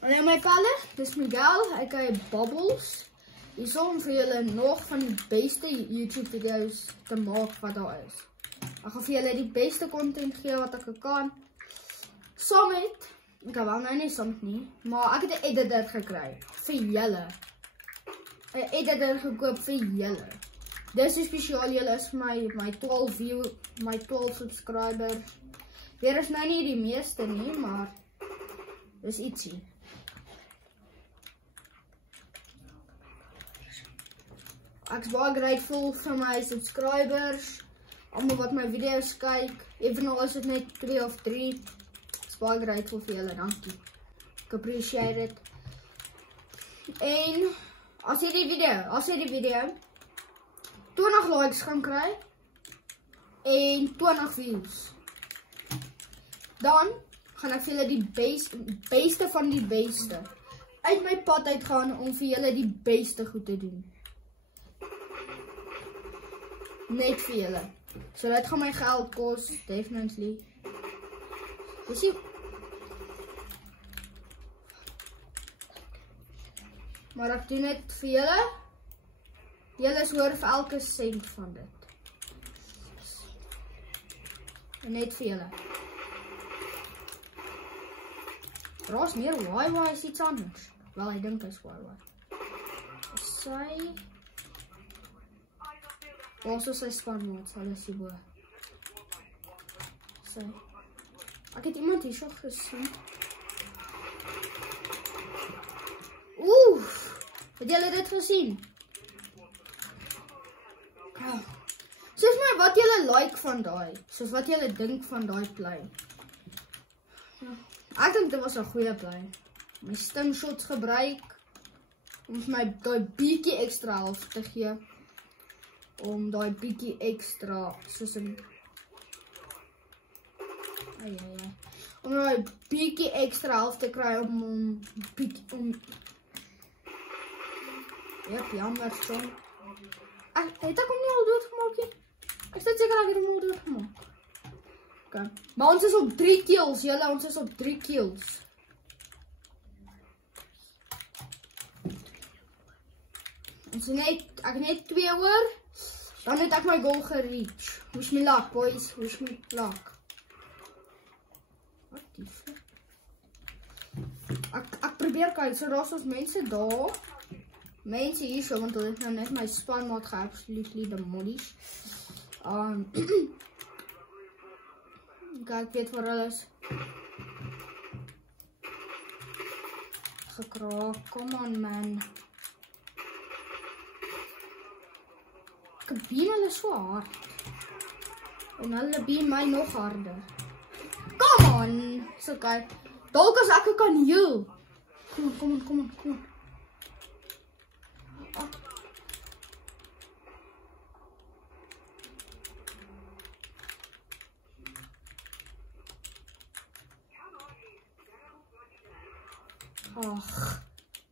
Hallo my pelle, dis Miguel, ek kry Bubbles. Hier is om vir julle nog van die beste YouTube video's te maak wat daar is. Ek gaan vir julle die beste content gee wat ek kan. Saam met, ek kan wel nou nie saam nie, maar ek het 'n editor gekry vir julle. 'n Editor gekoop vir julle. Dis is spesiaal, julle is my 12 subscribers. Weer is nou nie die meeste nie, maar dis ietsie. Ek is baie grateful vir my subscribers, almal wat my video's kyk, even al is dit net 2 of 3. Ek is baie grateful vir julle, dankie. Ek appreciate it. En as jy die video 20 likes gaan kry en 20 views, dan gaan ek vir julle die beste van die beste uit my pad uitgaan om vir julle die beste goed te doen. Net vir julle. So dit gaan my geld kos, definitely. Dis maar ek doen dit vir julle. Julle hoor vir elke sent van dit. En net vir julle. Raas meer YY is iets anders. Wel, ek dink is YY. Sy also sy spanmaats, hulle is hierbo. Sy. Ek het iemand hier so gesien. Het julle dit gesien? Soos my wat julle like van daai, soos wat julle dink van daai play. Ek dink dit was 'n goeie play. My stim shots gebruik om my daai bietjie ekstra half te gee. Om daai bietjie ekstra soos 'n om daai bietjie ekstra half te kry om jammer son. Het ek hom nie al doodgemaak nie? Ek sit seker ek het hom al doodgemaak. Okay. Maar ons is op 3 kills, julle, ons is op 3 kills. Ek net 2 oor. Dan het ek my goal gereach. Wish me luck, boys. Wish me luck. Wat die fuck? Ek probeer kyk, so daar is ons mense daar. Mense hier so, want hulle het nou net my spanmaat ge-absolutely the moddies. Kijk, ek weet waar hulle is. Gekraak, come on man. Ek been hulle so hard. En hulle been my nog harder. Come on! So kyk, dalk as ek kan heal. Kom on. Ach,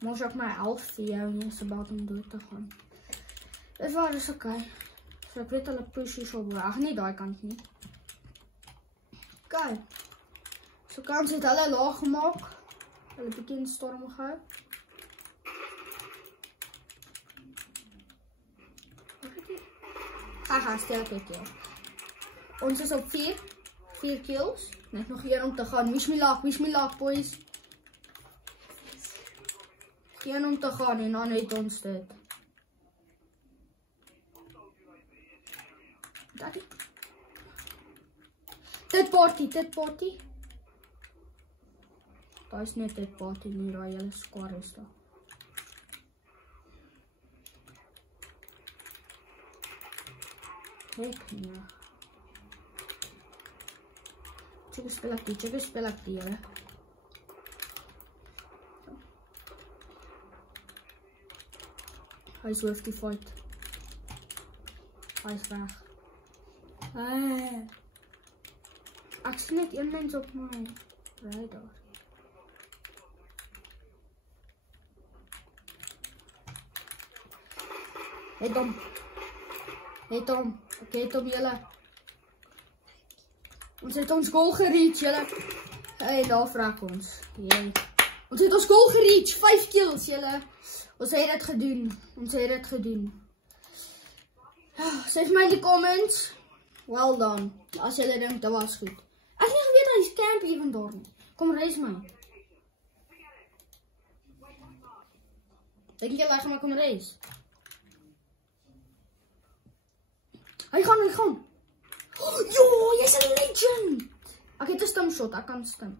moes ek my 11 vir jou nie, is about om dood te gaan. Dit waar is oké. So ek weet hulle push hier so boe. Ag nie daai kant nie. Oké. So kans het hulle laag gemaak. Hulle bietjie in storm gehou. Haha, stel dit hier. Ons is op 4 kills. Net nog hier om te gaan. Wish me luck, boys. Geen om te gaan en dan het ons dit. Dit party. Daar is net dit party nie, daar hele squad is daar. Kijk nie. Check speel ek die, hè. Hy is hoef die fight. Hy is weg. Ek sien net een mens op my radar. Het hom. Ek het hom julle. Ons het ons goal gereach, julle. Hey, daar vrak ons. Jee. Ons het ons goal gereach, 5 kills, julle. Ons het dit gedoen, Sê my in die comments, well done, as julle dink, dat was goed. Ek het nie geweet, hy is camp even daar nie. Kom, reis my. Denk jy, hy gaan my kom reis? Hy gaan. Jo, jy's 'n legend. Ek het 'n stimshot, ek kan stim.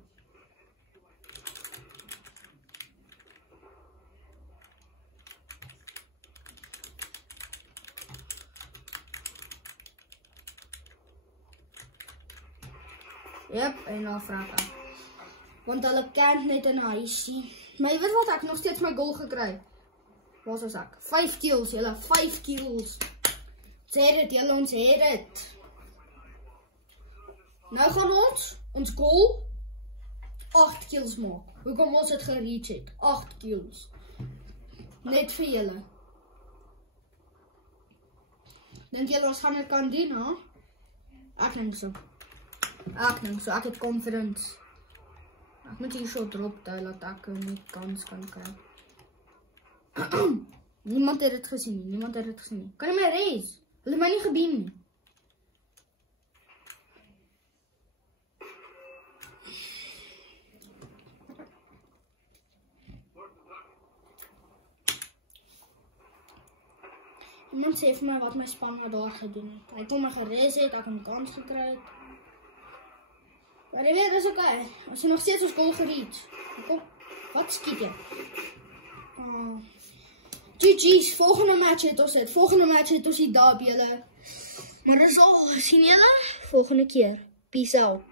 Yep, en nou vraag ek. Want hulle camp net in 'n huisie. Maar jy weet wat, ek nog steeds my goal gekry. Waar is ek? 5 kills, julle, 5 kills. Ons het dit, ons het dit. Nou gaan ons goal 8 kills maak. Hoekom ons het gereach het? 8 kills. Net vir julle. Dink julle ons gaan dit kan doen, hè? Ek dink so. Ek het confidence. Ek moet hier so drop daar, dat ek nie kans kan kry. Niemand het dit gesien nie. Kan jy my reis? Hulle het my nie gebeam nie. Iemand sê vir my wat my span daar gedoen het. Hy kon my gereis het, ek het 'n kans gekry het. Maar jy weet, dis oké. As jy nog steeds ons goal gereach. Kom, wat skiet jy? GG's, volgende match het ons dit. Volgende match het ons die dub, julle. Maar dis al, sien julle? Volgende keer. Peace out.